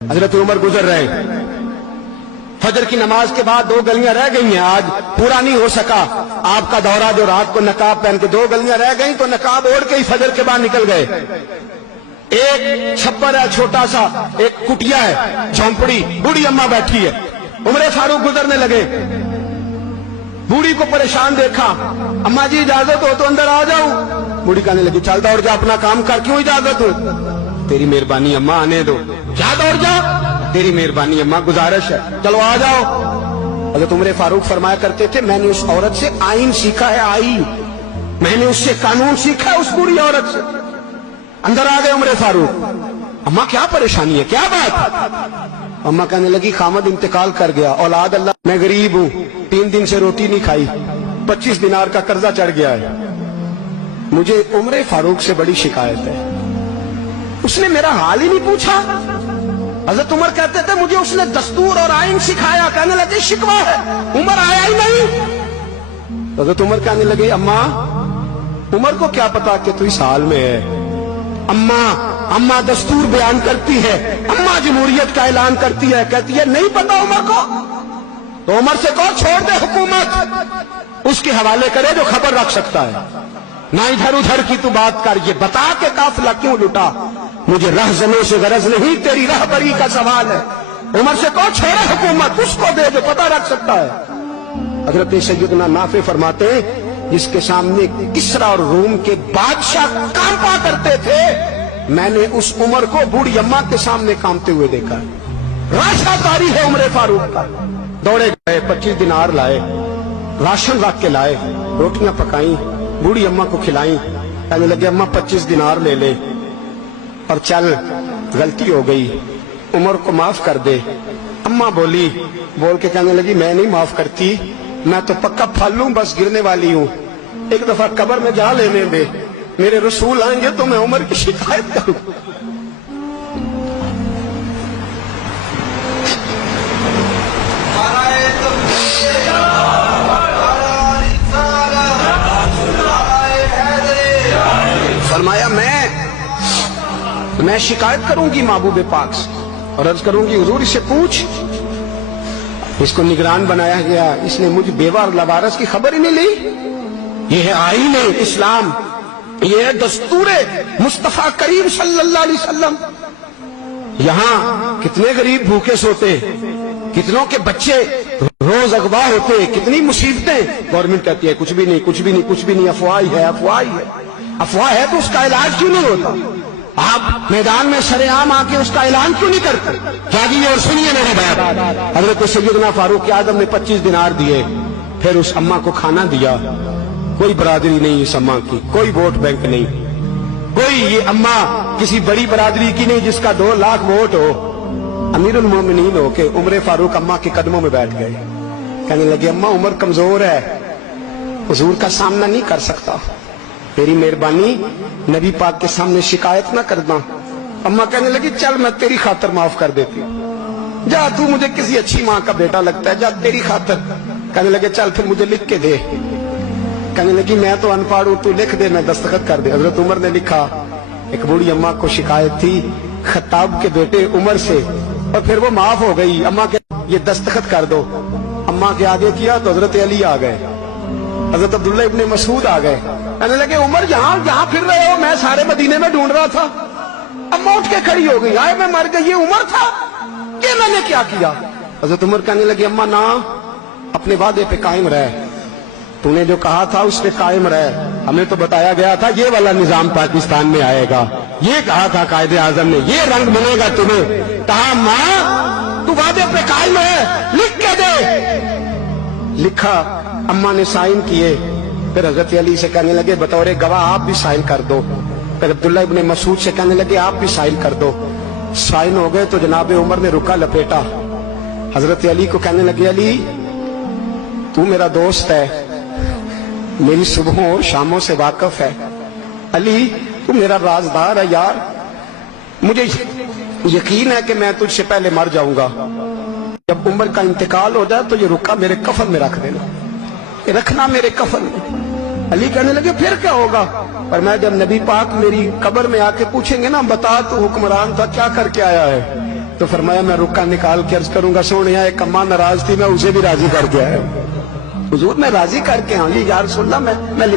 हजरत उमर गुजर रहे, फजर की नमाज के बाद 2 गलियां रह गई हैं, आज पूरा नहीं हो सका आपका दौरा, जो रात को नकाब पहन के 2 गलियां रह गई तो नकाब ओढ़ के ही फजर के बाद निकल गए। एक छप्पर है छोटा सा, एक कुटिया है, झोंपड़ी, बूढ़ी अम्मा बैठी है। उमर फारूक गुजरने लगे, बूढ़ी को परेशान देखा, अम्मा जी इजाजत हो तो अंदर आ जाऊं। बूढ़ी कहने लगी चल दौड़ जा, अपना काम कर, क्यों इजाजत हो? तेरी मेहरबानी अम्मा, आने दो। क्या दौड़ जा? तेरी मेहरबानी अम्मा, गुजारिश है, चलो आ जाओ। हज़रत उमर फारूक फरमाया करते थे, मैंने उस औरत से आइन सीखा है, आइन, मैंने उससे कानून सीखा है, उस बूढ़ी औरत से। अंदर आ गए उमर फारूक, अम्मा क्या परेशानी है, क्या बात? अम्मा कहने लगी खामद इंतकाल कर गया, औलाद अल्लाह, मैं गरीब हूं, 3 दिन से रोटी नहीं खाई, 25 दिनार का कर्जा चढ़ गया है, मुझे उमर फारूक से बड़ी शिकायत है। उसने मेरा हाल ही नहीं पूछा। हजरत उमर कहते थे मुझे उसने दस्तूर और आइन सिखाया, कहने लगे शिकवा है, उमर आया ही नहीं। हजरत उमर कहने लगे अम्मा, उमर को क्या पता कि तू इस हाल में है। अम्मा दस्तूर बयान करती है, अम्मा जमहूरियत का ऐलान करती है, कहती है नहीं पता उमर को, तो उमर से कहो छोड़ दे हुकूमत, उसके हवाले करे जो खबर रख सकता है, ना इधर उधर की तू बात कर, ये बता के काफिला क्यों लुटा, मुझे रहजनों से गरज नहीं, तेरी रहबरी का सवाल है। उमर से कहो छोड़े हुकूमत, उसको दे जो पता रख सकता है। हजरत सैयदना नाफे फरमाते हैं, जिसके सामने किसरा और रूम के बादशाह कांपा करते थे, मैंने उस उमर को बूढ़ी अम्मा के सामने कांपते हुए देखा। राशाकारी है उमर फारूक का। दौड़े गए, 25 दिनार लाए, राशन रख के लाए, रोटियां पकाई, बूढ़ी अम्मा को खिलाई, कहने लगे अम्मा 25 दिनार ले ले और चल, गलती हो गई, उमर को माफ कर दे। अम्मा बोली, बोल के कहने लगी मैं नहीं माफ करती, मैं तो पक्का फल लूं, बस गिरने वाली हूं, एक दफा कब्र में जा लेने दे, मेरे रसूल आएंगे तो मैं उमर की शिकायत करूं। फरमाया मैं शिकायत करूंगी महबूब पाक से और अर्ज करूंगी हुजूर इससे पूछ, इसको निगरान बनाया गया, इसने मुझ बेवा और लवारस की खबर ही नहीं ली। ये है आईन इस्लाम, ये है दस्तूर मुस्तफा करीम सल्लल्लाहु अलैहि वसल्लम। यहां कितने गरीब भूखे सोते, कितनों के बच्चे रोज अगवा होते, कितनी मुसीबतें। गवर्नमेंट कहती है कुछ भी नहीं, कुछ भी नहीं, कुछ भी नहीं, अफवाह ही है, अफवाह ही है। अफवाह है तो उसका इलाज क्यों नहीं होता? आप मैदान में सरेआम आके उसका ऐलान क्यों नहीं करते? जागिए और सुनिए मेरी बात। हजरत सैयदना फारूक आजम ने 25 दिनार दिए, फिर उस अम्मा को खाना दिया। कोई बरादरी नहीं इस अम्मा की, कोई वोट बैंक नहीं, कोई ये अम्मा किसी बड़ी बरादरी की नहीं जिसका 2 लाख वोट हो। अमीरुल मोमिनीन हो के उमर फारूक अम्मा के कदमों में बैठ गए, कहने लगे अम्मा उमर कमजोर है, हुजूर का सामना नहीं कर सकता, तेरी मेहरबानी नबी पाक के सामने शिकायत ना करना। अम्मा कहने लगी चल मैं तेरी खातर माफ कर देती हूं, जा तू मुझे किसी अच्छी माँ का बेटा लगता है, जा तेरी खातर। कहने लगे चल फिर मुझे लिख के दे। कहने लगी मैं तो अनपढ़ हूं, तू लिख दे, मैं दस्तखत कर दे। हजरत उमर ने लिखा। एक बूढ़ी अम्मा को शिकायत थी खत्ताब के बेटे उमर से, और फिर वो माफ हो गई। अम्मा के ये दस्तखत कर दो। अम्मा के आगे किया तो हजरत अली आ गए, हजरत अब्दुल्ला इब्ने मसूद आ गए। कहने लगे उमर यहाँ फिर रहे हो, मैं सारे मदीने में ढूंढ रहा था। अम्मा उठ के खड़ी हो गई, आए मैं मर गई, ये उमर था, ये मैंने क्या किया? हजरत उमर कहने लगे अम्मा ना, अपने वादे पे कायम रह, तूने जो कहा था उस पे कायम रह, हमें तो बताया गया था ये वाला निजाम पाकिस्तान में आएगा, ये कहा था कायदे आजम ने, ये रंग मिलेगा तुम्हें, कहा मां तू वादे पे कायम है, लिख के दे। लिखा, अम्मा ने साइन किए। फिर हजरत अली से कहने लगे बतौर गवाह आप भी साइन कर दो। फिर अब्दुल्ला इब्ने मसूद से कहने लगे आप भी साइन कर दो। साइन हो गए तो जनाब उमर ने रुका लपेटा। हजरत अली को कहने लगे अली तू मेरा दोस्त है, मेरी सुबहों और शामों से वाकिफ है, अली तू मेरा राजदार है यार, मुझे यकीन है कि मैं तुझसे पहले मर जाऊंगा, जब उमर का इंतकाल हो जाए तो ये रुका मेरे कफन में रख देना, रखना मेरे कफन में। अली कहने लगे फिर क्या होगा? पर मैं जब नबी पाक मेरी कब्र में आके पूछेंगे ना बता तू हुक्मरान था क्या करके आया है, تو فرمایا میں رکا نکال کے عرض کروں گا سونے ایک اماں ناراض تھی میں اسے بھی راضی کر کے آیا. حضور میں راضی کر کے ہاں جی یا رسول اللہ میں